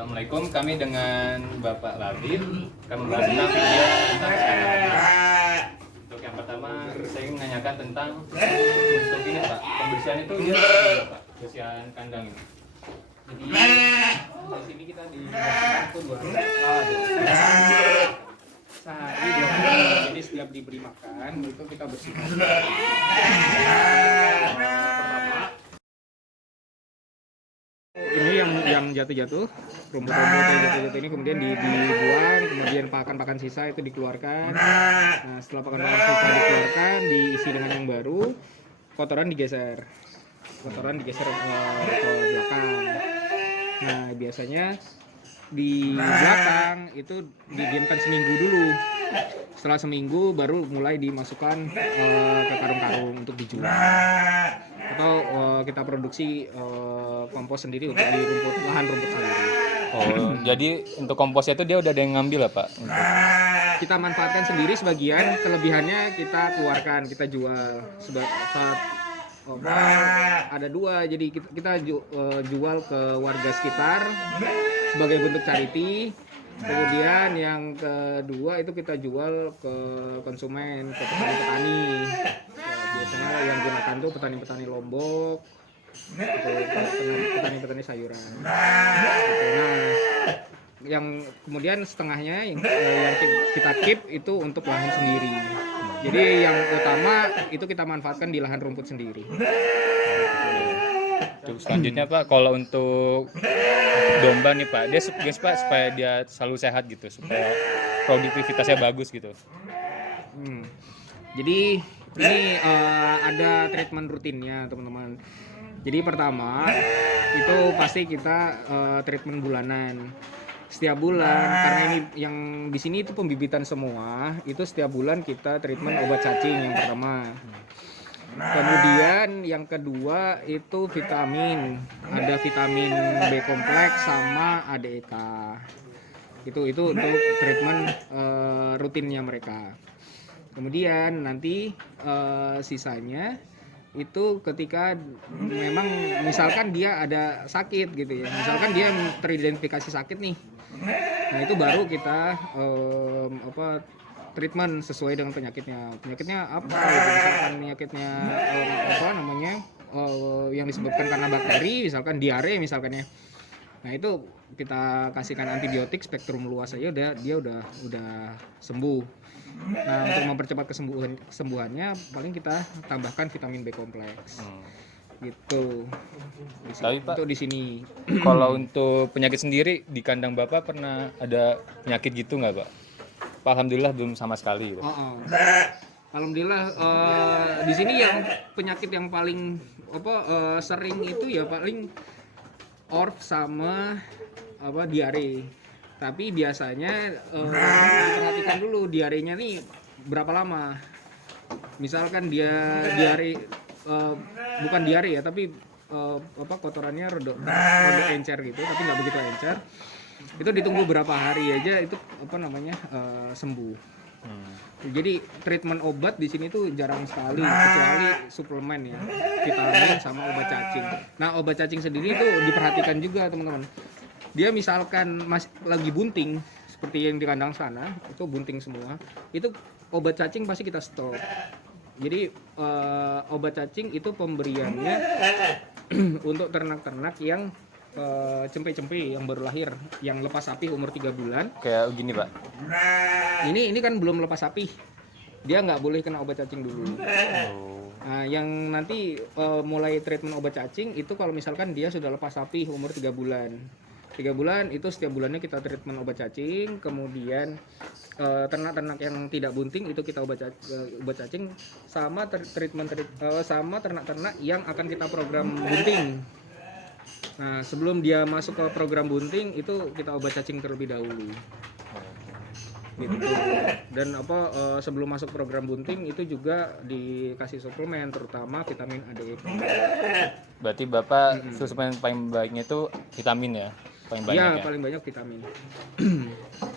Assalamualaikum, kami dengan Bapak Latif akan membahas tentang video tentang kandang. Untuk yang pertama, saya ingin menanyakan tentang untuk ini Pak, pembersihan itu dia Pak, pembersihan kandang ini. Jadi di sini kita di itu 2 hari. Sehari 2 kali. Jadi setiap diberi makan itu kita bersihkan. Pertama, ini yang jatuh-jatuh, rumput-rumput yang jatuh-jatuh ini kemudian dibuang, kemudian pakan-pakan sisa itu dikeluarkan. Nah, setelah pakan-pakan sisa dikeluarkan, diisi dengan yang baru, kotoran digeser ke belakang. Nah, biasanya di belakang itu didiamkan seminggu dulu. Setelah seminggu baru mulai dimasukkan ke karung-karung untuk dijual. Atau kita produksi kompos sendiri untuk di lahan rumput sendiri. Oh, jadi untuk komposnya itu dia udah ada yang ngambil ya Pak? Kita manfaatkan sendiri sebagian, kelebihannya kita keluarkan, kita jual. Ada 2, jadi kita jual ke warga sekitar sebagai bentuk charity. Kemudian yang kedua itu kita jual ke konsumen, ke petani-petani. Biasanya yang gunakan tuh petani-petani Lombok, petani-petani sayuran. Nah, yang kemudian setengahnya yang kita keep itu untuk lahan sendiri. Jadi yang utama itu kita manfaatkan di lahan rumput sendiri. Terus selanjutnya Pak, kalau untuk domba nih Pak, dia Pak supaya dia selalu sehat gitu, supaya produktivitasnya bagus gitu. Jadi ini ada treatment rutinnya teman-teman. Jadi pertama itu pasti kita treatment bulanan. Setiap bulan, karena ini yang di sini itu pembibitan semua, itu setiap bulan kita treatment obat cacing yang pertama. Kemudian yang kedua itu vitamin, ada vitamin B kompleks sama ADEK. Itu untuk treatment rutinnya mereka. Kemudian nanti sisanya itu ketika memang misalkan dia ada sakit gitu ya, misalkan dia teridentifikasi sakit nih, nah itu baru kita treatment sesuai dengan penyakitnya apa gitu. Misalkan penyakitnya yang disebabkan karena bakteri, misalkan diare misalkan ya, nah itu kita kasihkan antibiotik spektrum luas aja dia udah sembuh. Nah, untuk mempercepat kesembuhannya paling kita tambahkan vitamin B kompleks. Gitu. Tapi Pak, untuk di sini. Kalau untuk penyakit sendiri di kandang Bapak pernah ada penyakit gitu nggak Pak? Pak, alhamdulillah belum sama sekali. Gitu. Alhamdulillah di sini yang penyakit yang paling sering itu ya paling orf sama diare. Tapi biasanya diperhatikan dulu diarenya nih berapa lama. Misalkan dia diare bukan diare ya, tapi kotorannya rada encer gitu, tapi nggak begitu encer. Itu ditunggu berapa hari aja itu sembuh. Jadi treatment obat di sini tuh jarang sekali, kecuali suplemen ya, vitamin sama obat cacing. Nah, obat cacing sendiri itu diperhatikan juga teman-teman. Dia misalkan masih lagi bunting seperti yang di kandang sana, itu bunting semua, itu obat cacing pasti kita stop. Jadi obat cacing itu pemberiannya untuk ternak-ternak yang cempe-cempe yang baru lahir, yang lepas sapi umur 3 bulan. Kayak gini Pak. Ini kan belum lepas sapi, dia nggak boleh kena obat cacing dulu. Nah, yang nanti mulai treatment obat cacing itu kalau misalkan dia sudah lepas sapi umur 3 bulan. 3 bulan itu setiap bulannya kita treatment obat cacing. Kemudian ternak-ternak yang tidak bunting itu kita obat cacing sama sama ternak-ternak yang akan kita program bunting. Nah, sebelum dia masuk ke program bunting itu kita obat cacing terlebih dahulu. Gitu. Dan sebelum masuk program bunting itu juga dikasih suplemen, terutama vitamin ADEK. Berarti Bapak suplemen paling baiknya itu vitamin ya? Paling banyak ya? Paling banyak vitamin.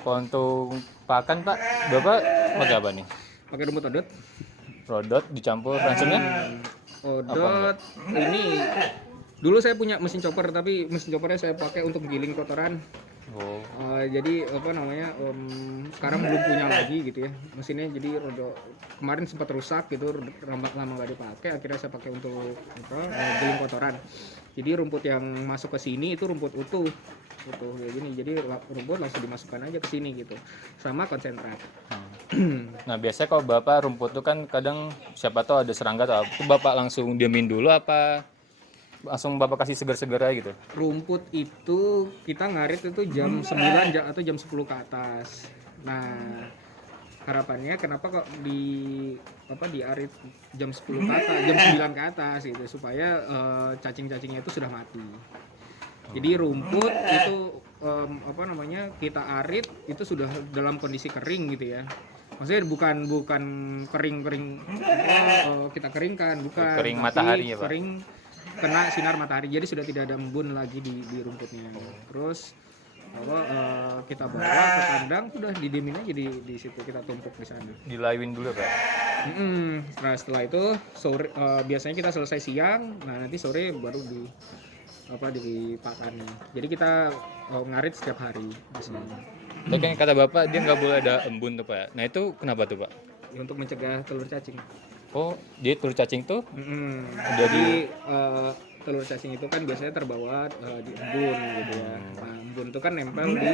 Kalau untuk pakan Pak, Bapak pakai apa nih? Pakai rumput odot. Rodot dicampur ransumnya? Odot ini dulu saya punya mesin chopper, tapi mesin choppernya saya pakai untuk giling kotoran. Oh. Jadi apa namanya sekarang belum punya lagi gitu ya mesinnya, jadi kemarin sempat rusak gitu, lama nggak dipakai, akhirnya saya pakai untuk apa giling kotoran. Jadi rumput yang masuk ke sini itu rumput utuh kayak gini, jadi rumput langsung dimasukkan aja ke sini gitu sama konsentrat. Nah biasanya kalau bapak rumput tuh kan kadang siapa tahu ada serangga atau apa, tuh bapak langsung diamin dulu apa langsung bapak kasih segar-segar aja gitu? Rumput itu kita ngarit itu jam 9 atau jam 10 ke atas. Nah, harapannya kenapa kok diarit jam 10 ke atas, jam 9 ke atas gitu supaya cacing-cacingnya itu sudah mati. Jadi rumput itu kita arit itu sudah dalam kondisi kering gitu ya. Maksudnya bukan kering kita keringkan, bukan. Kering tapi matahari ya, Pak? Kering kena sinar matahari, jadi sudah tidak ada embun lagi di rumputnya. Terus kita bawa ke kandang, sudah didiemin aja di situ, kita tumpuk di sana. Dilawin dulu Pak? Setelah itu sore biasanya kita selesai siang, nah nanti sore baru dipakannya. Jadi kita ngarit setiap hari di sini. Tapi kan kata bapak dia nggak boleh ada embun tuh Pak. Nah itu kenapa tuh Pak? Untuk mencegah telur cacing. Oh, dia telur cacing tuh? Jadi telur cacing itu kan biasanya terbawa di embun gitu ya. Nah, embun itu kan nempel di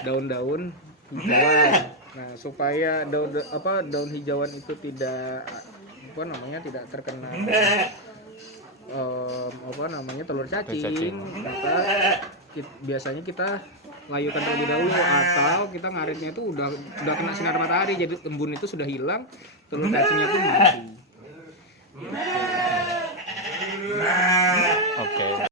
daun-daun hijauan. Nah, supaya daun hijauan itu tidak tidak terkena telur cacing, maka biasanya kita layukan terlebih dahulu, atau kita ngaritnya itu udah kena sinar matahari, jadi embun itu sudah hilang, telur cacingnya pun mati. Oke.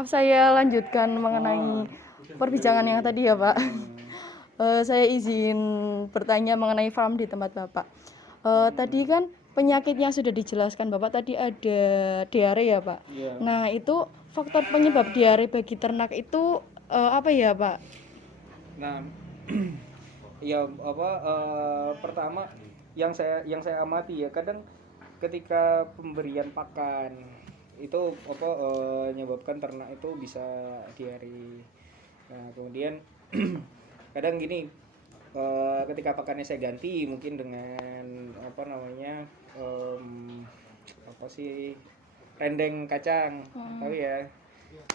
Maaf, saya lanjutkan mengenai perbincangan yang tadi ya Pak. Saya izin bertanya mengenai farm di tempat Bapak. Tadi kan penyakitnya sudah dijelaskan Bapak, tadi ada diare ya Pak. Iya. Nah itu faktor penyebab diare bagi ternak itu apa ya Pak? Nah, ya pertama yang saya amati ya, kadang ketika pemberian pakan itu menyebabkan ternak itu bisa diare. Nah kemudian kadang gini, ketika pakannya saya ganti mungkin dengan rendeng kacang, tahu ya,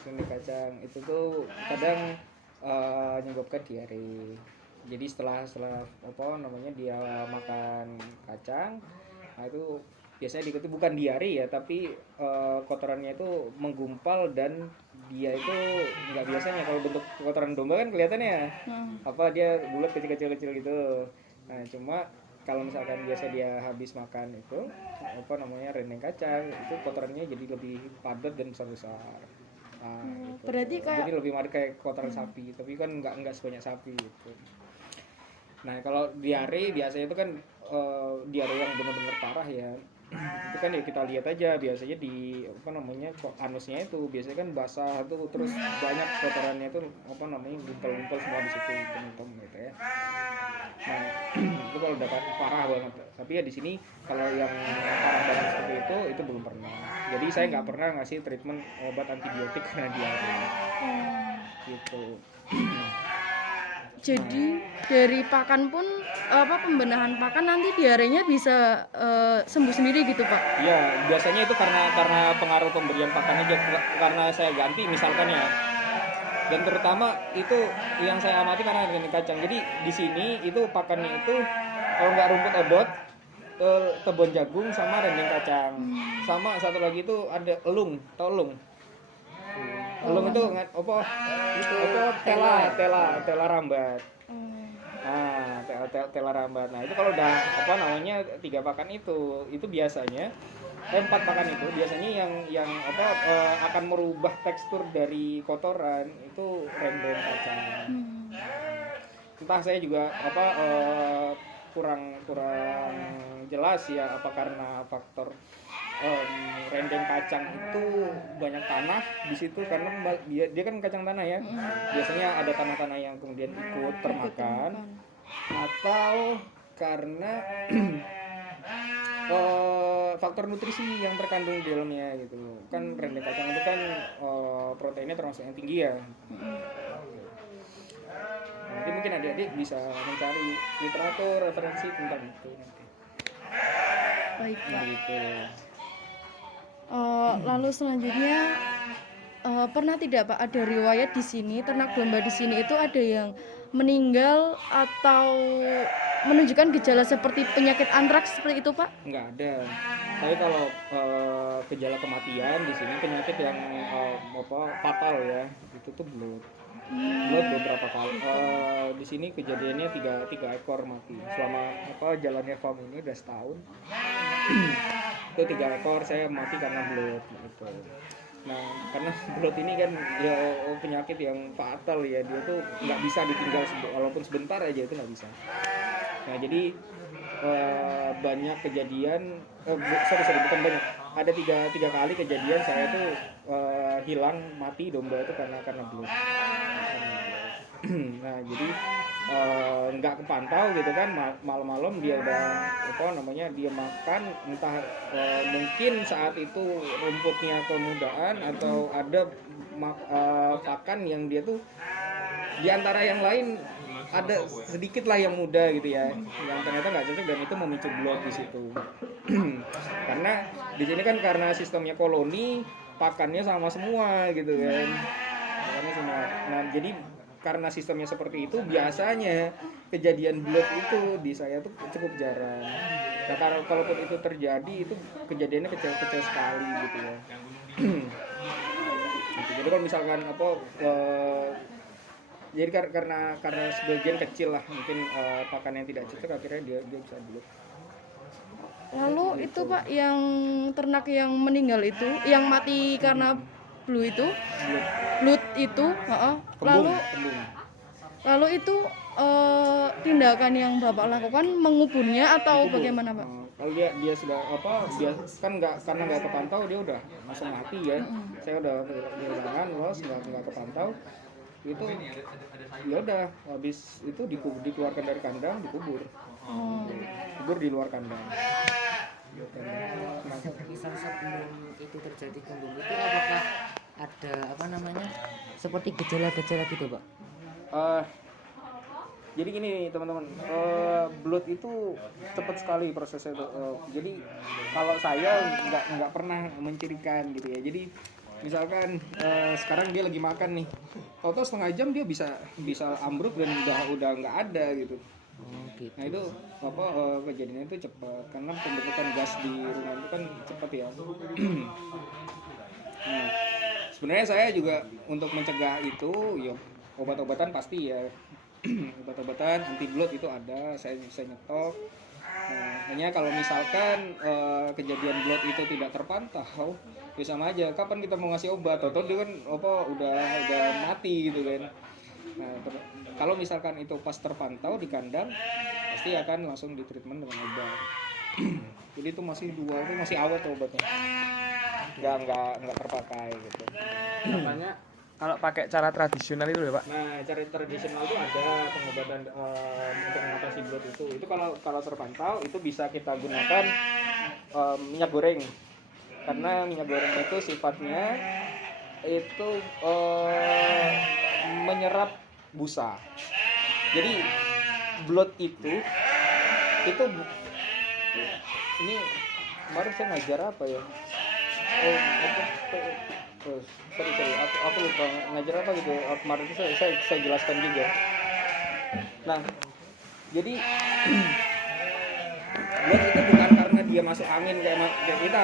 rendeng kacang itu tuh kadang menyebabkan diare. Jadi setelah dia makan kacang, nah itu biasanya diikuti bukan diare ya, tapi kotorannya itu menggumpal, dan dia itu nggak biasanya kalau bentuk kotoran domba kan kelihatannya dia bulat kecil gitu. Nah cuma kalau misalkan biasa dia habis makan itu rendeng kacang, itu kotorannya jadi lebih padat dan besar. Nah, gitu. Berarti jadi lebih mirip kayak kotoran sapi, tapi kan nggak sebanyak sapi gitu. Nah kalau diare biasanya itu kan diare yang benar-benar parah ya, itu kan ya kita lihat aja biasanya di anusnya itu biasanya kan basah tuh, terus banyak kotorannya itu gumpal-gumpal semua di situ, hitam gitu ya. Nah itu kalau udah parah banget. Tapi ya di sini kalau yang parah banget seperti itu belum pernah. Jadi saya nggak pernah ngasih treatment obat antibiotik karena diare gitu. Jadi dari pakan pun pembenahan pakan nanti diarenya bisa sembuh sendiri gitu Pak? Iya, biasanya itu karena pengaruh pemberian pakannya, karena saya ganti misalkan ya. Dan terutama itu yang saya amati karena rendeng kacang. Jadi di sini itu pakannya itu kalau nggak rumput odot, tebon jagung sama rendeng kacang. Sama satu lagi itu ada elung, tau elung? Elung itu tela rambat. Nah, tela rambat. Nah, itu kalau udah 3 pakan itu biasanya 4 pakan itu biasanya yang apa akan merubah tekstur dari kotoran itu rendeng kacang. Entah saya juga apa kurang jelas ya apa karena faktor rendeng kacang itu banyak tanah di situ karena dia kan kacang tanah ya. Biasanya ada tanah-tanah yang kemudian ikut termakan atau karena faktor nutrisi yang terkandung di dalamnya gitu. Kan rendeng kacang itu kan proteinnya termasuk yang tinggi ya. Nanti mungkin adik-adik bisa mencari literatur referensi tentang itu nanti. Baik, Pak. Gitu. Lalu selanjutnya pernah tidak Pak ada riwayat di sini ternak domba di sini itu ada yang meninggal atau menunjukkan gejala seperti penyakit antraks seperti itu Pak? Nggak ada. Tapi kalau gejala kematian di sini penyakit yang fatal ya itu tuh blood beberapa kali. Di sini kejadiannya tiga ekor mati selama jalannya farm ini udah setahun. Itu 3 ekor saya mati karena blood gitu. Nah karena blood ini kan ya penyakit yang fatal ya, dia tuh nggak bisa ditinggal walaupun sebentar aja itu nggak bisa. Nah jadi banyak kejadian bukan banyak, ada tiga kali kejadian saya tuh hilang mati domba itu karena blood. Nah jadi nggak kepantau gitu kan, malam-malam dia udah dia makan entah mungkin saat itu rumputnya kemudahan atau ada pakan yang dia tuh di antara yang lain ada sedikit lah yang muda gitu ya, yang ternyata nggak cocok dan itu memicu bloat di situ. Karena di sini kan karena sistemnya koloni, pakannya sama semua gitu kan. Pakannya semua. Nah jadi karena sistemnya seperti itu, biasanya kejadian bloat itu di saya tuh cukup jarang. Nah kalaupun itu terjadi, itu kejadiannya kecil-kecil sekali gitu ya. Jadi kalau misalkan jadi karena sebagian kecil lah mungkin pakan yang tidak cocok akhirnya dia bisa bloat. Lalu itu Pak yang ternak yang meninggal itu, yang mati karena bloat itu, lalu itu tindakan yang Bapak lakukan menguburnya atau bagaimana Pak? Kalau dia sudah kan karena nggak kepantau dia udah langsung mati ya. Saya udah lolos nggak kepantau. Itu ya udah habis itu dikeluarkan dari kandang dikubur. Kubur di luar kandang. Misal sebelum itu terjadi kembung itu apakah ada seperti gejala-gejala gitu Pak? Jadi gini teman-teman, bloat itu cepat sekali prosesnya. Jadi kalau saya nggak pernah mencirikan gitu ya. Jadi misalkan sekarang dia lagi makan nih, tahu setengah jam dia bisa ambruk dan udah nggak ada gitu. Gitu. Nah itu kejadiannya itu cepat karena pembentukan gas di rumah itu kan cepat ya. Nah, sebenarnya saya juga untuk mencegah itu ya obat-obatan pasti ya. Obat-obatan anti bloat itu ada, saya nyetok. Nah, hanya kalau misalkan kejadian bloat itu tidak terpantau, ya sama aja. Kapan kita mau ngasih obat? Atau dia kan udah mati gitu kan. Nah, kalau misalkan itu pas terpantau di kandang, pasti akan langsung ditreatment dengan obat. Jadi itu masih awet obatnya, nggak terpakai gitu. Namanya kalau pakai cara tradisional itu ya Pak? Nah, cara tradisional itu ada pengobatan untuk mengatasi bloat itu. Itu kalau terpantau itu bisa kita gunakan minyak goreng. Karena minyak goreng itu sifatnya itu menyerap busa. Jadi bloat itu ini kemarin saya ngajar apa ya? Sorry, aku lupa ngajar apa gitu. Kemarin itu saya jelaskan juga. Nah, jadi bloat itu bukan karena dia masuk angin kayak kita.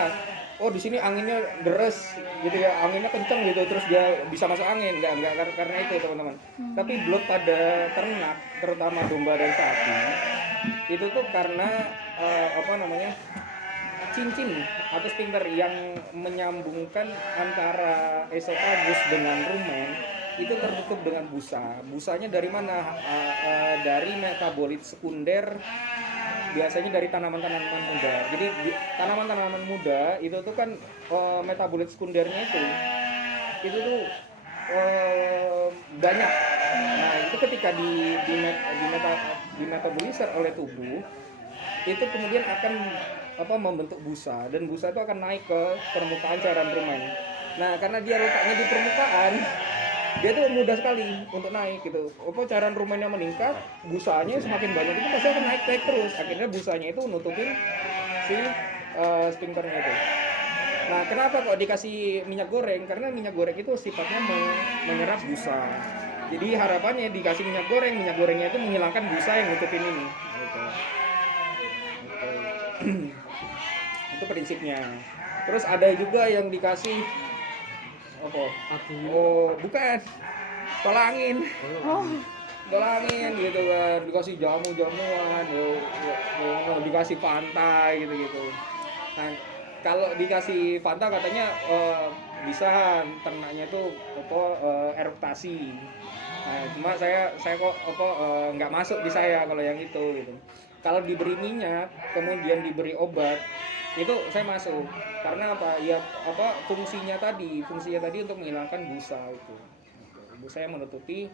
Oh di sini anginnya deres gitu ya, anginnya kenceng gitu, terus dia bisa masuk angin. Nggak karena itu teman-teman. Tapi bloat pada ternak, terutama domba dan sapi, itu tuh karena cincin atau sphincter yang menyambungkan antara esofagus dengan rumen itu tertutup dengan busa. Busanya dari mana? Dari metabolit sekunder, biasanya dari tanaman-tanaman muda. Jadi tanaman-tanaman muda itu tuh kan metabolit sekundernya itu tuh banyak. Nah itu ketika dimetabolisir oleh tubuh, itu kemudian akan membentuk busa, dan busa itu akan naik ke permukaan cairan rumen. Nah karena dia letaknya di permukaan, dia tuh mudah sekali untuk naik gitu. Cairan rumennya meningkat, busanya semakin banyak, itu pasti akan naik terus. Akhirnya busanya itu nutupin si sphincternya itu. Nah kenapa kok dikasih minyak goreng? Karena minyak goreng itu sifatnya menyerap busa. Jadi harapannya dikasih minyak gorengnya itu menghilangkan busa yang nutupin ini gitu. Itu prinsipnya. Terus ada juga yang dikasih bukan tolangin gitu kan, dikasih jamuan, dikasih Fanta gitu. Nah kalau dikasih Fanta katanya bisa ternaknya itu eruktasi. Nah, cuma saya kok nggak masuk di saya kalau yang itu gitu. Kalau diberi minyak kemudian diberi obat itu saya masuk, karena fungsinya tadi untuk menghilangkan busa itu, busa yang menutupi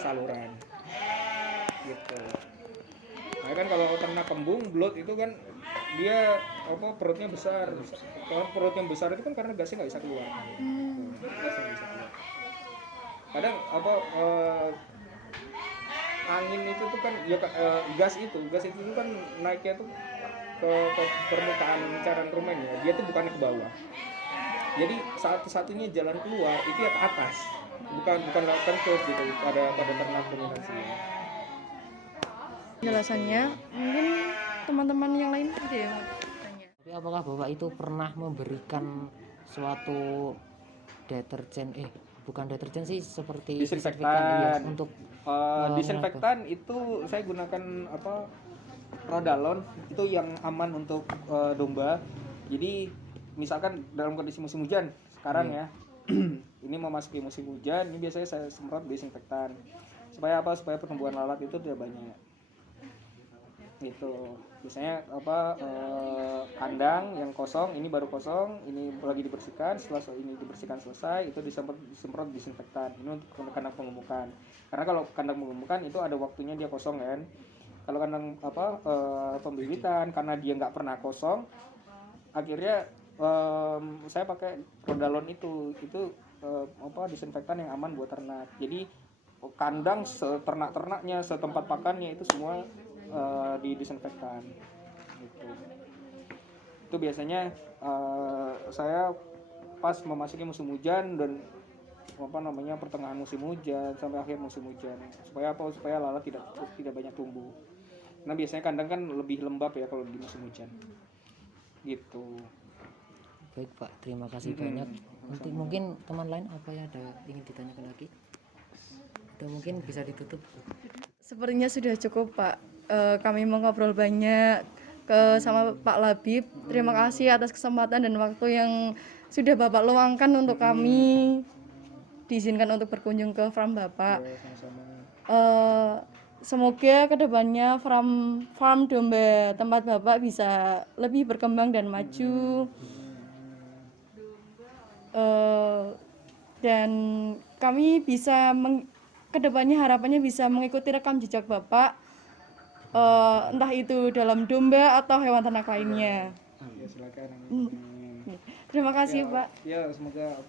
saluran gitu. Nah kan kalau ternak kembung bloat itu kan dia perutnya besar. Kalau perutnya besar itu kan karena gasnya nggak bisa keluar. Gasnya nggak bisa keluar. Kadang angin itu tuh kan gas itu kan naiknya tuh ke permukaan cairan rumen ya, dia tuh bukannya ke bawah. Jadi satu-satunya jalan keluar itu ya ke atas, bukan lewat terus gitu pada ternak ruminasi. Penjelasannya mungkin teman-teman yang lain ada yang mau tanya. Tapi apakah Bapak itu pernah memberikan suatu bukan deterjen sih, seperti disinfektan untuk disinfektan itu saya gunakan Rodalon, itu yang aman untuk domba. Jadi misalkan dalam kondisi musim hujan sekarang ya, ini memasuki musim hujan, ini biasanya saya semprot disinfektan supaya pertumbuhan lalat itu tidak banyak gitu. Biasanya kandang yang kosong, ini baru kosong, ini lagi dibersihkan, setelah ini dibersihkan selesai itu disemprot disinfektan. Ini untuk kandang pengemukan, karena kalau kandang pengemukan itu ada waktunya dia kosong kan. Kalau kandang pembibitan, karena dia nggak pernah kosong, akhirnya saya pakai Rodalon itu disinfektan yang aman buat ternak. Jadi kandang seternak-ternaknya, setempat pakannya itu semua didisinfektan gitu. Itu biasanya saya pas memasuki musim hujan dan pertengahan musim hujan sampai akhir musim hujan, supaya lalat tidak banyak tumbuh. Nah biasanya kandang kan lebih lembab ya kalau di musim hujan gitu. Baik Pak, terima kasih banyak. Nanti mungkin teman lain apa ya, ada ingin ditanyakan lagi? Atau mungkin bisa ditutup? Sepertinya sudah cukup Pak. Kami mau ngobrol banyak sama Pak Labib. Terima kasih atas kesempatan dan waktu yang sudah Bapak luangkan untuk kami diizinkan untuk berkunjung ke farm Bapak. Semoga kedepannya farm domba tempat Bapak bisa lebih berkembang dan maju. Dan kami bisa kedepannya harapannya bisa mengikuti rekam jejak Bapak, entah itu dalam domba atau hewan ternak lainnya. Ya, silakan. Terima kasih Pak. Ya semoga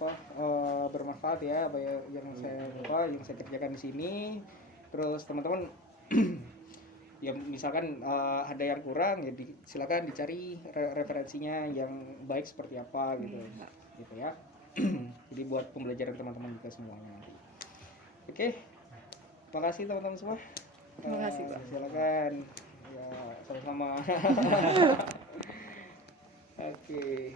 bermanfaat ya apa yang saya kerjakan di sini. Terus teman-teman ya misalkan ada yang kurang ya silakan dicari referensinya yang baik seperti apa gitu ya. Jadi buat pembelajaran teman-teman juga semuanya. Oke. Terima kasih teman-teman semua. Terima kasih Pak. Silakan. Ya, sama-sama. Oke.